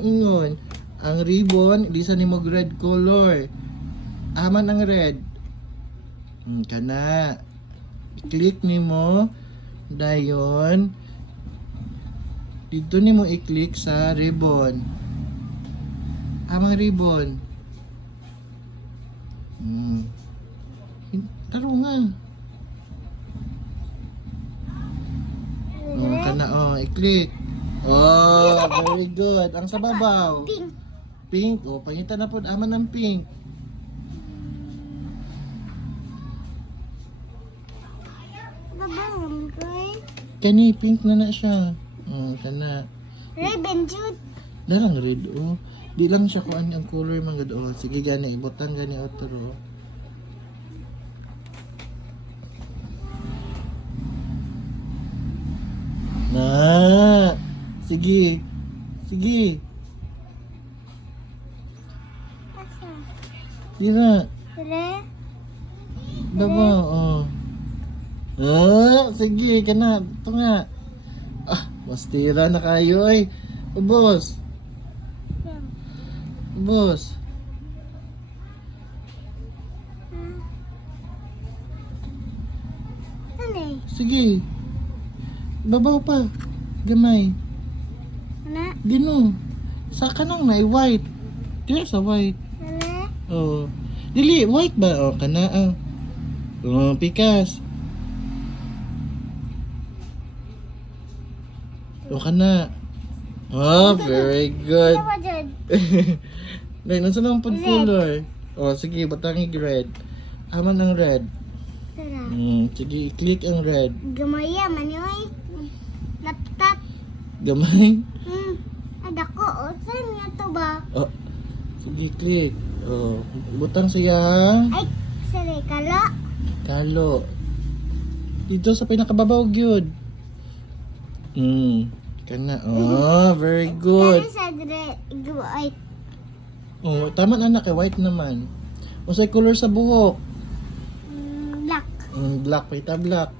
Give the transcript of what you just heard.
Ingon, ang ribbon, ilisa ni mo red color. Aman ang red. Kana. I-click ni mo. Dayon. Dito ni mo i-click sa ribbon. Amang ribbon. Taro nga. Kana, i-click. Very good. Ang sa babaw. Pink. Pink. Pangitan na po. Aman ng pink. Babang ko. Kani, pink na siya. Kana. Ribbon shoot. Darang red, Di lang siya kuan ang color man gud, Sige, gani. Ibutan gani, otro. Na. Sige. Sige. Asa? Dira. Re. Baba, sige, kana. Ito nga. Mas tira na kayo, ay. Boss. Boss. Ano? Sige. Babaw pa. Gamay. Ano? Gino. Sa kanang may white. Dira sa white. Ano? Dili, white ba? Kana. Pikas. Kana. Very good. Ano ba dyan? Dahil, nasa lang food color? Sige, batangig red. Aman ang red. Tara. Sige, click ang red. Gamaya, manyoy. Laptop. Gamay. Adako, saan nga to ba? Sige, click. Butang siya. Ay, sari, kalo. Kalo. Dito sa pinakababaw, gyud. Kana. Very good. Kalo sa dire, ay, Tama na kay white naman. Usay color sa buhok. black. Black, paita black.